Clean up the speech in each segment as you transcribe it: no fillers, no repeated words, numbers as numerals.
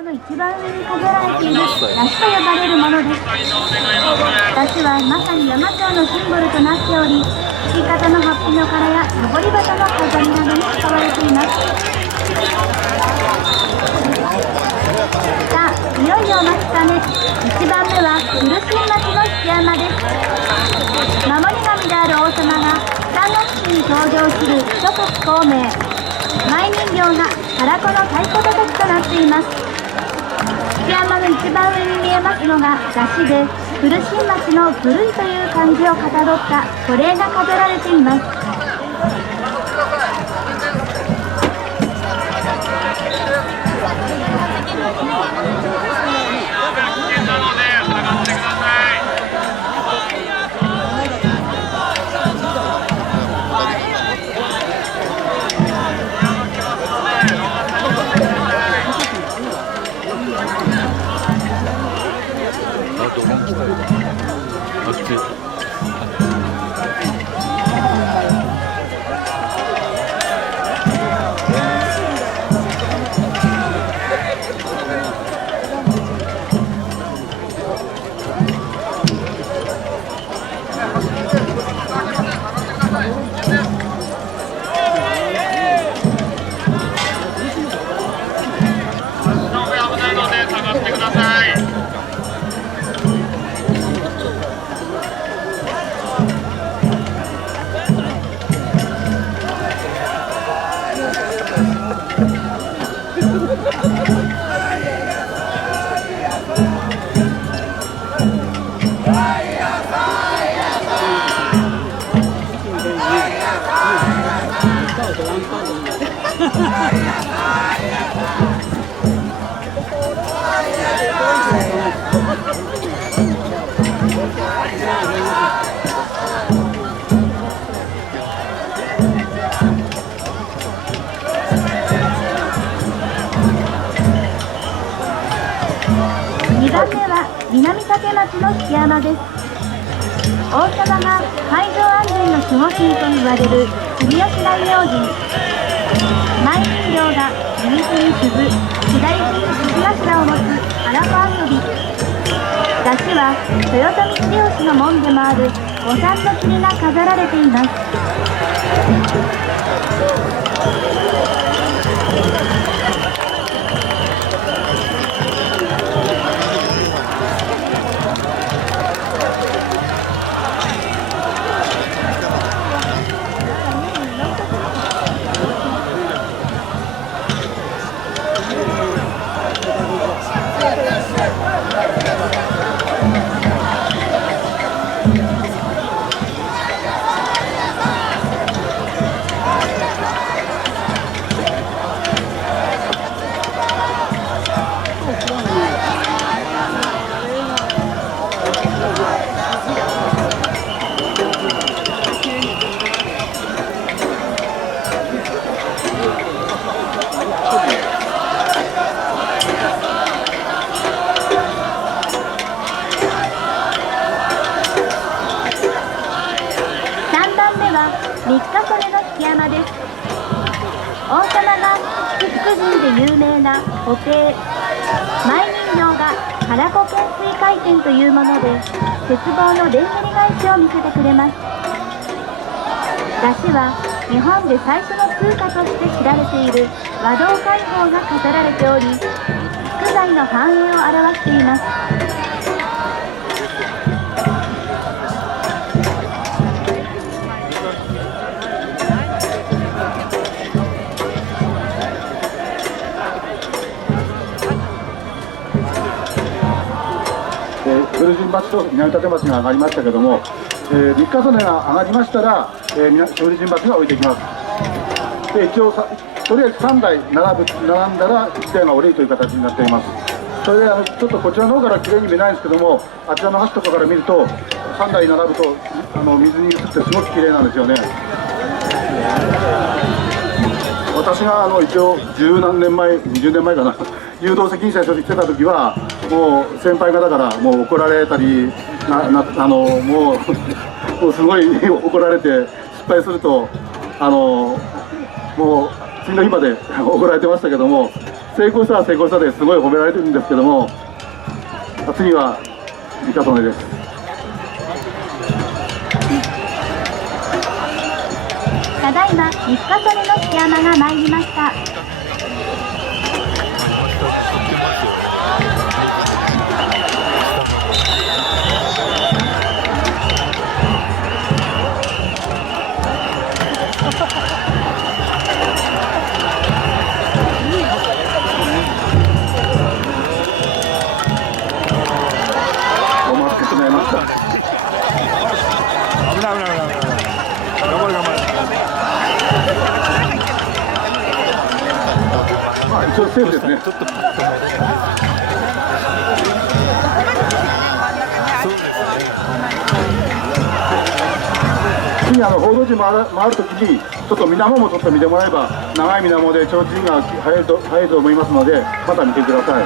の一番上に飾られている山車と呼ばれるものです。山車はまさに山町のシンボルとなっており、引き方のハッピの柄や上り旗の飾りなどに使われています。さあ、いよいよお待ちかね、1番目は古新町の引山です。守り神である王様が三国志に登場する諸葛孔明、舞人形が唐子の太鼓叩きとなっています。引山の一番上に見えますのが山車で、古新町の古いという漢字をかたどったこれが飾られています。2番目は南竹町の引山です。王様が海上安全の守護神と言われる住吉大明神、前人形が右手に鈴、左手に鈴頭を持つ荒子遊び。山車は豊臣秀吉の門でもある五三の霧が飾られています。三日曽根の引山です。王様が福神で有名な布袋、舞人形が唐子懸垂回転というもので、鉄棒のでんぐり返しを見せてくれます。山車は日本で最初の通貨として知られている和道開放が飾られており、福財の繁栄を表しています。古神町と南立町が上がりましたけども、三日曽根が上がりましたら、古神町が降りてきます。で一応とりあえず3台並んだら1台が降りるという形になっています。それでちょっとこちらの方からきれいに見えないんですけども、あちらの橋とかから見ると3台並ぶと水に映ってすごくきれいなんですよね。私が一応十何年前、20年前かな、誘導責任者として来てた時は、もう先輩方からもう怒られたり、もうすごい怒られて、失敗するともう次の日まで怒られてましたけども、成功したら成功したですごい褒められてるんですけども、次は三日曽根です。ただいま三日曽根の木山が参りました。お待たせしまいました。危ない危ない危ない。頑張れ頑張れ。まあ一応セーフですね。ちょっと次報道陣回るときにちょっと水面もちょっと見てもらえば、長い水面で提灯が速いと思いますので、また見てください。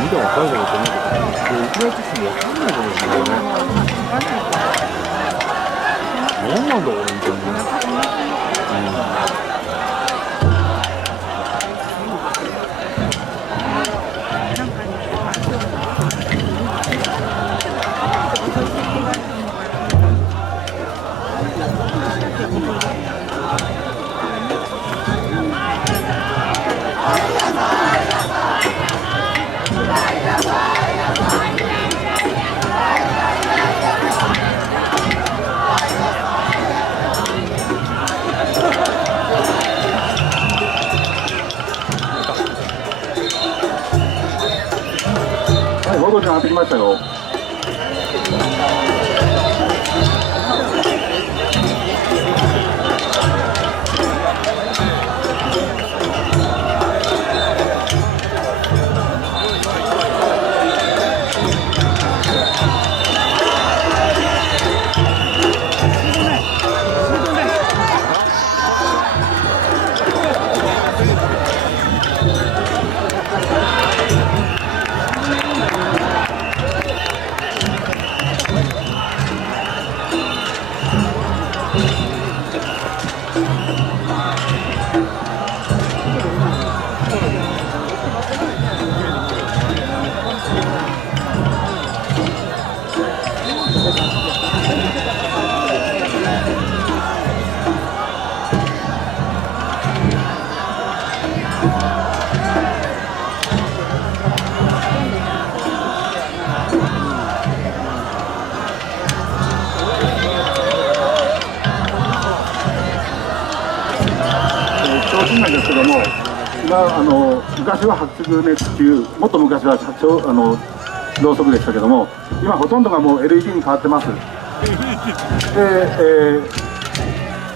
見ても分かるだろうと思うけど、いくらってしても分かんないかもしれないね。何なんだろう、本当に。はい、報道陣上がってきましたよ。提灯なんですけども、今昔は白熱球、もっと昔はろうそくでしたけども、今ほとんどがもう LED に変わってます。で、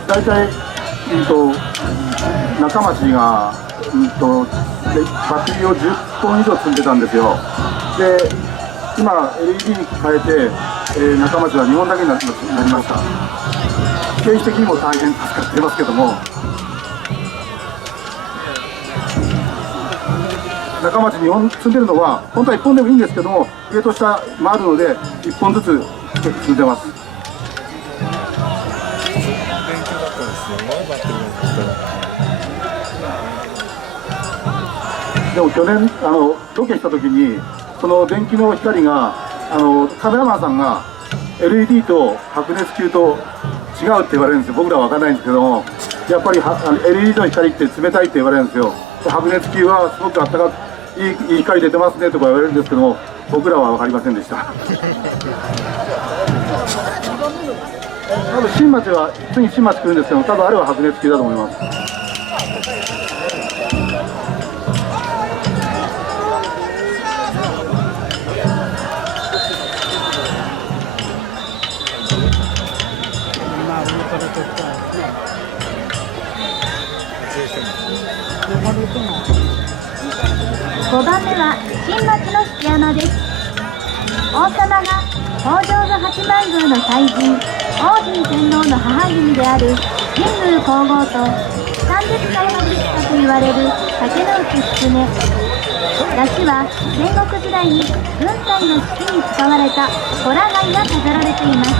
大体、中町が、バッテリーを10本以上積んでたんですよ。で、今 LED に変えて、中町は2本だけになりました。経費的にも大変助かっていますけども、中町2本積んでるのは本当は1本でもいいんですけども、上と下回るので1本ずつ積んでます。でも去年ロケした時にその電気の光がカメラマンさんが LED と白熱球と違うって言われるんですよ。僕らは分からないんですけども、やっぱりLED の光って冷たいって言われるんですよ。白熱球はすごくあったかくいい光出てますねとか言われるんですけども、僕らは分かりませんでした。多分新町は次新町来るんですけども、多分あれは白熱球だと思います。5番目は新町の敷山です。王様が北条の八幡宮の祭神王神天皇の母君である神宮皇后と30歳のできたと言われる竹之内狐。出汁は戦国時代に軍隊の指揮に使われたホラ貝が飾られています。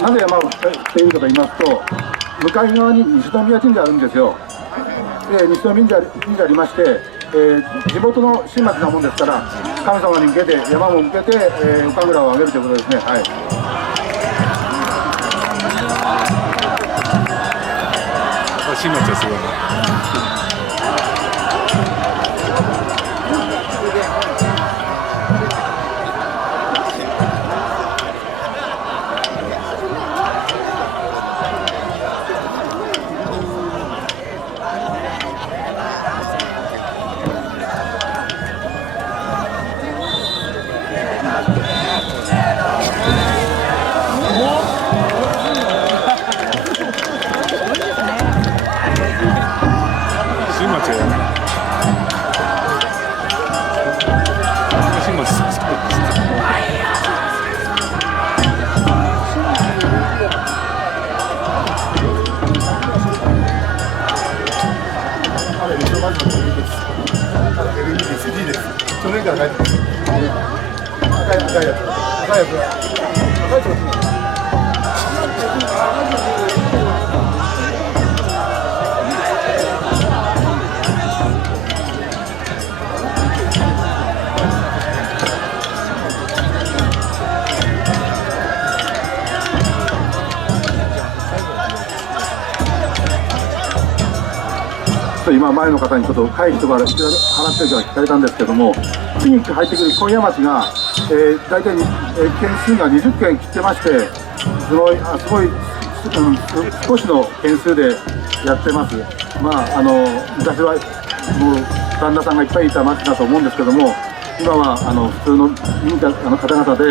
なぜ山をしているかと言いますと、向かい側に西宮神社あるんですよ。西宮神社ありまして、地元の新町なもんですから、神様に向けて、山も向けて、岡村をあげるということですね。はい。新町はすごいな。去年から帰ってます。赤いやつ。赤いやつ。赤いやつ。今前の方にちょっと会費とか払ってるか聞かれたんですけども、次に入ってくる今夜町が、大体、件数が20件切ってまして、すごい少しの件数でやってます。昔はもう旦那さんがいっぱいいた町だと思うんですけども、今は普通の民家の方々で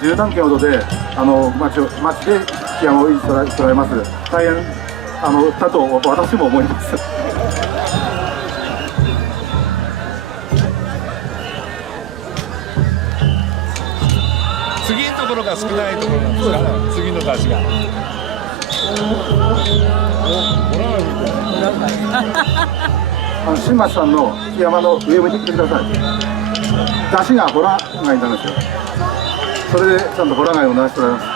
10何件ほどで町で山を維持しておられます。大変だと私も思います。次のところが少ないところなんですから、次の出しが。新町さんの山の上を見てきてください。出汁がホラ貝なんですよ。それでちゃんとホラ貝を鳴らしておられます。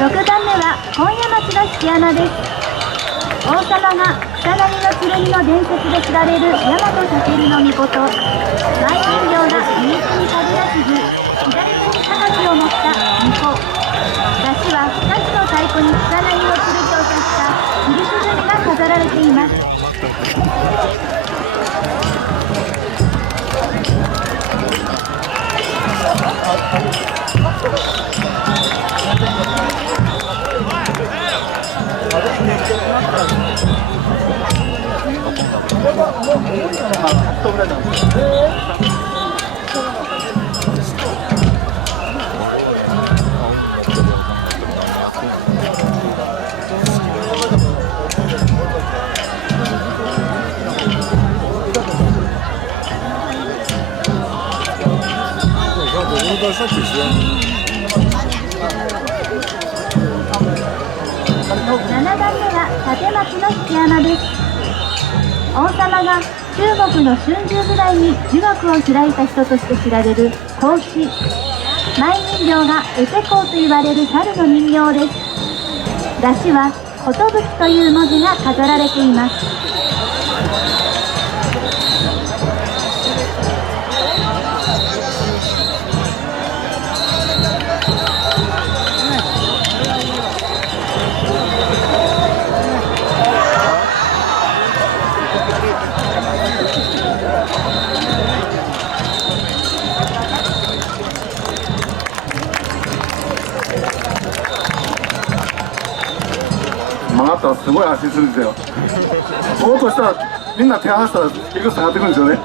6番目は今夜町の敷山です。王様が草薙の剣の伝説で知られる大和武の命、前人形が右手にかぐや傷、左手に榊を持った巫女。出汁は2つの太鼓に草薙の剣を刺した切り鼓が飾られています。7番目は立町の敷山です。王様が中国の春秋時代に儒学を開いた人として知られる孔子。前人形がエテコウと言われる猿の人形です。出汁は寿という文字が飾られています。すごい安心するんですよ。落としたらみんな手離したら結局下がってくるんですよね。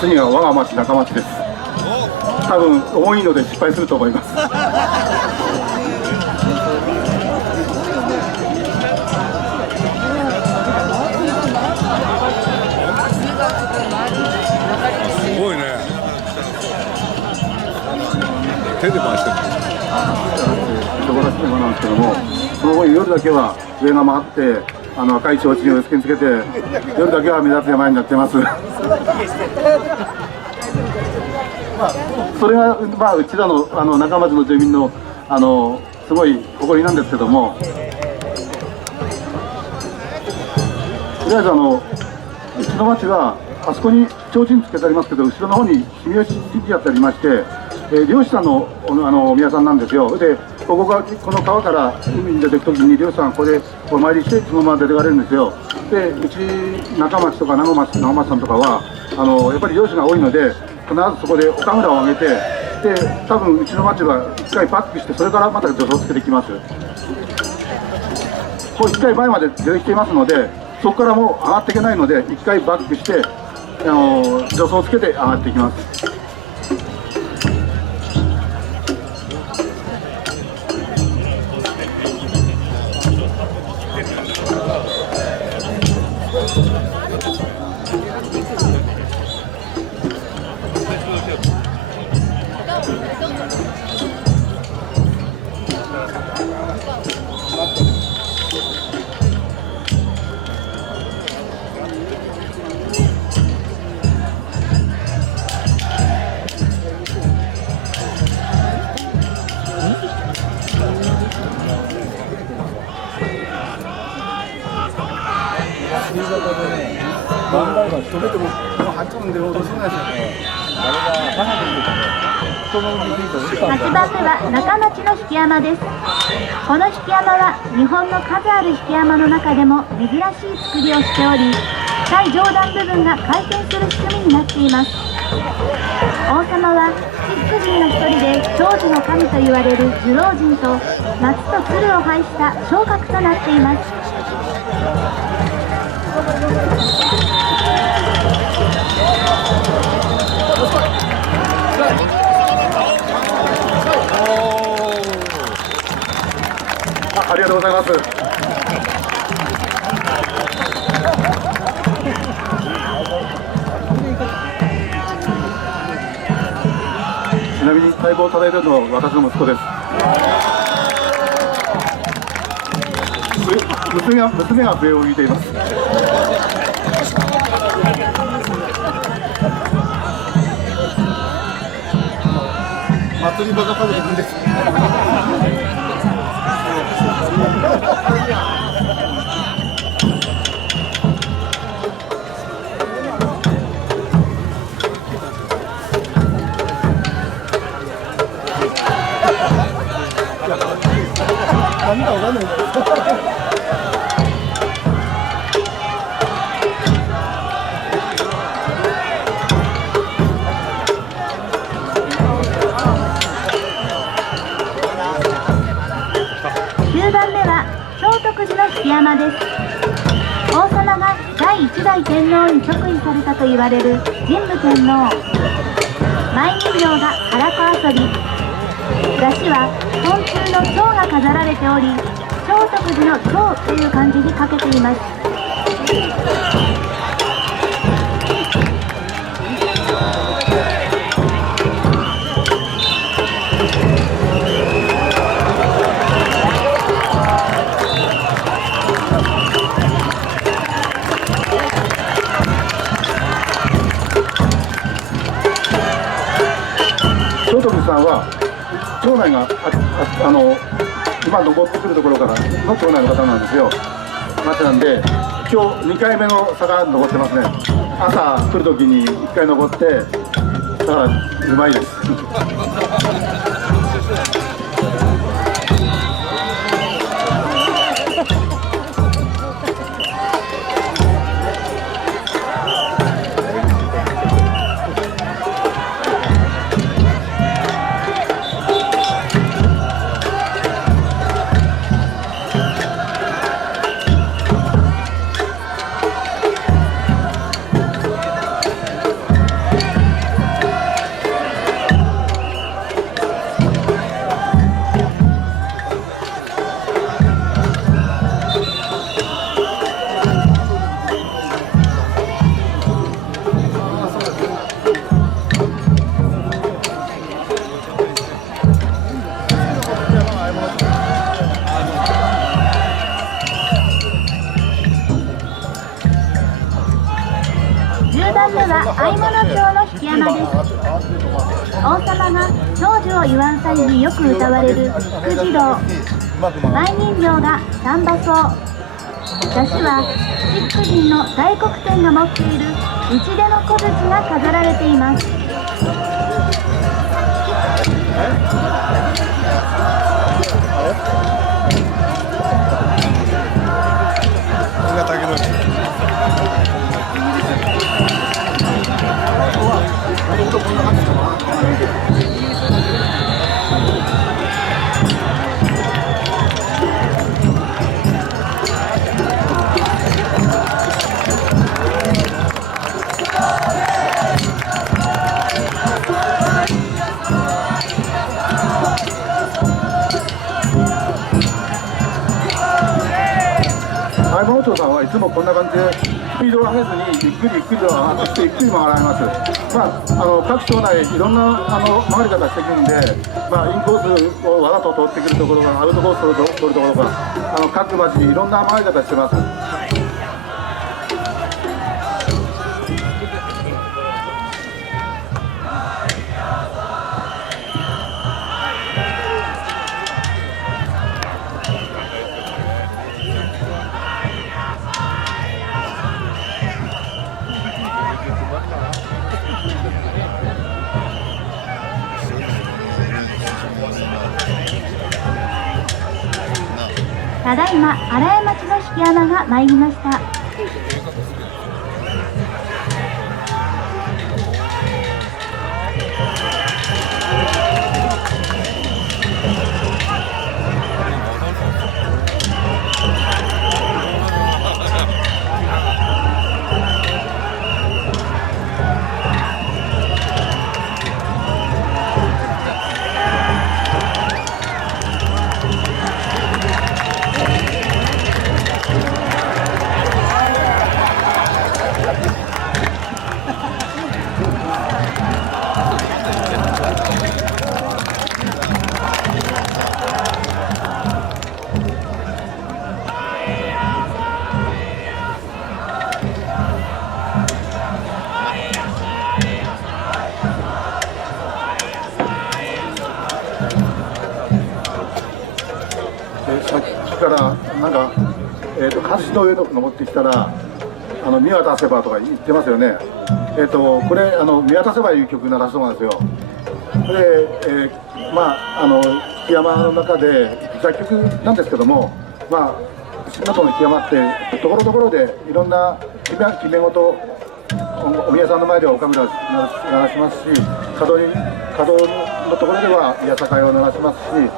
次は我が町中町です。多分多いので失敗すると思います。すごいね。手で回してる。人柄してもなんですけども、その後夜だけは上が回って赤い提灯をつけて夜だけは目立つ山になってます。それが、うちらの中町の住民のすごい誇りなんですけども、とりあえずうちの町はあそこに提灯つけてありますけど、後ろの方に住吉神社ってありまして、漁師さんのお宮さんなんですよ。でこの川から海に出てくときに漁師さんここでお参りしてそのまま出てかれるんですよ。でうち中町とか長町さんとかはやっぱり漁師が多いので、必ずそこで岡村を上げて、で多分うちの町は1回バックして、それからまた助走つけてきます。こう1回前まで出てきていますので、そこからもう上がっていけないので1回バックして助走つけて上がっていきます。8番目は中町の引山です。この引山は日本の数ある引山の中でも珍しい作りをしており、最上段部分が回転する仕組みになっています。王様は七福神の一人で長寿の神と言われる寿老人と松と鶴を配した昇格となっています。ありがとうございます。ちなみに太鼓を叩いているのは私の息子です。娘が笛を吹いています。祭り場が家族です。何かわかんない。9番目は聖徳寺の引山です。王様が第1代天皇に即位されたと言われる神武天皇。舞人形が唐子遊び、山車は昆虫の蝶が飾られており、聖徳寺の蝶という漢字にかけています。聖徳寺さんは町内が今登ってくるところからの町内の方なんですよ。町なんで今日2回目の坂登ってますね。朝来る時に1回登って、だからうまいです。番目は相物町の引山です。王様が長寿を祝う際によく歌われる福次郎、舞人形が三馬荘、山車は七福神の大黒天が持っている打ち出の小槌が飾られています。相馬町さんはいつもこんな感じでスピードを上げずにゆっくりゆっくりと上がってきてゆっくり曲がられます。各町内いろんな曲がり方してくるんで、インコースをわざと通ってくるところがアウトコースを通るところが各町にいろんな曲がり方してます。ただいま荒江町の引山が参りました。さっきから橋の上の登ってきたら見渡せばとか言ってますよね。これ見渡せばいう曲鳴らすそうなんですよ。で、山の中で雑曲なんですけども、新能登の山ってところどころでいろんな決め事お宮さんの前ではおかみ鳴らしますし、門のところでは宮坂を鳴らしますし、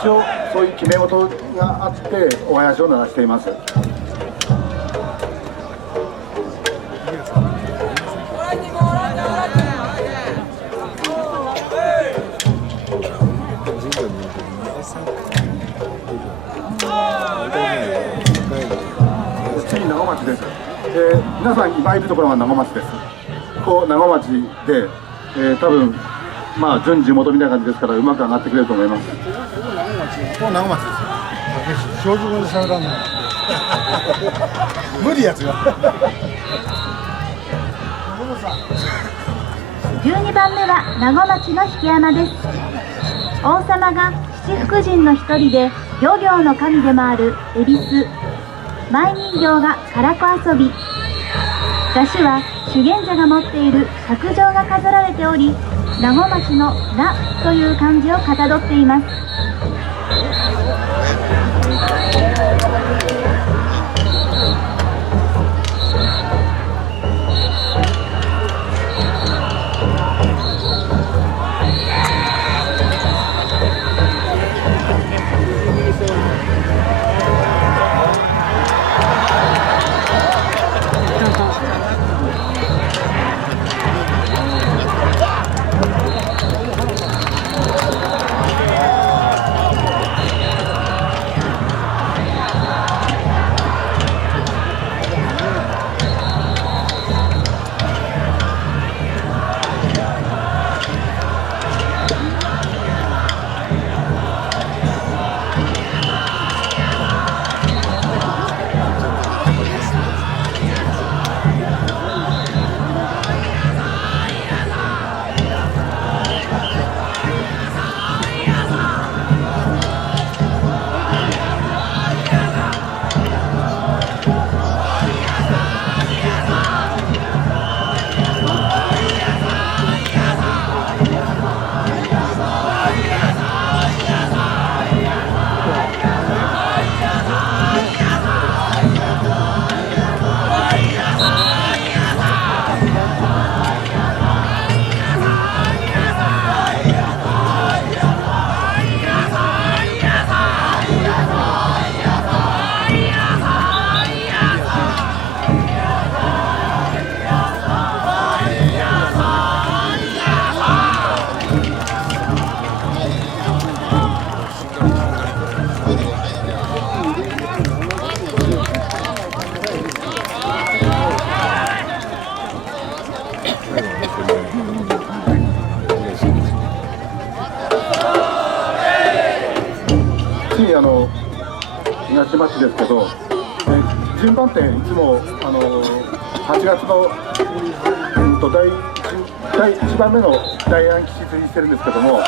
一応そういう決め事があってお囃子を鳴らしています。次長町です。皆さん今いるところは長町です。ここ長町で、多分準地元みたいな感じですからうまく上がってくれると思います。ここ長町ですよ。標準語で喋らんの無理やつが12番目は名護町の引山です。王様が七福神の一人で漁業の神でもある恵比寿、舞人形が唐子遊び、山車は修験者が持っている白杖が飾られており、名護町の「ら」という漢字をかたどっています。東町ですけど、順番っていつも8月の、第1番目の大安吉日にしてるんですけども、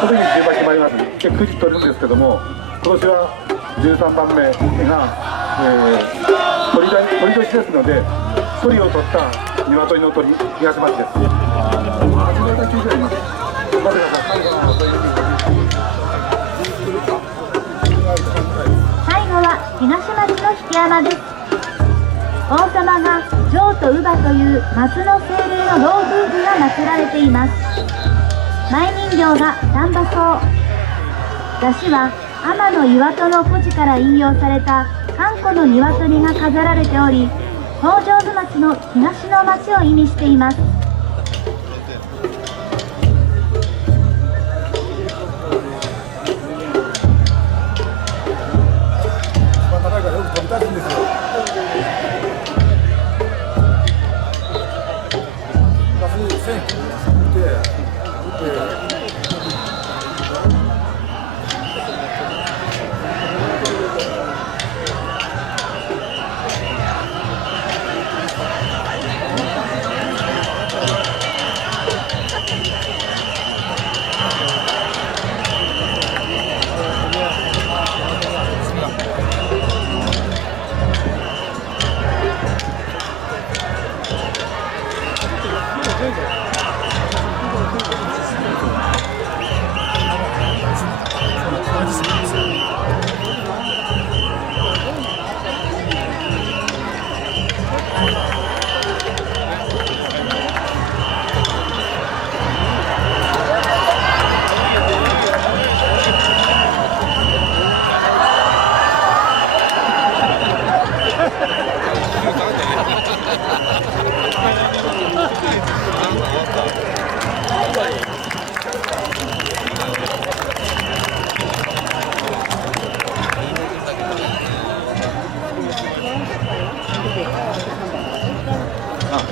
その時に順番決まります。で9時取るんですけども、今年は13番目が、鳥年ですので、鳥を取った鶏の鳥東町です。8メーター級ぐらいいます。待ってください。最後は東町の引山です。王様が丈と乳母という松の精霊の老夫婦が祀られています。前人形が丹波草、山車は天岩戸の故事から引用された漢古の鶏が飾られており、北条津町の東の町を意味しています。高いからよく飛び立つんですよ。昔線切って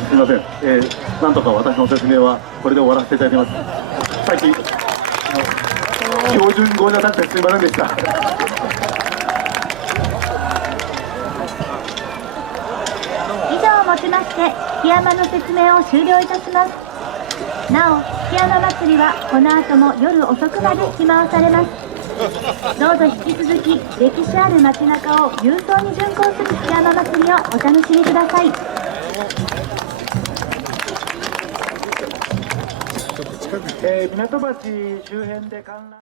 すみません、なんとか私の説明はこれで終わらせていただきます。さっき標準語じゃなくてすみませんでした。以上をもちまして引山の説明を終了いたします。なお引山祭りはこの後も夜遅くまでしまわされます。どうぞ引き続き歴史ある街中を勇壮に巡行する引山祭りをお楽しみください。港町周辺で観覧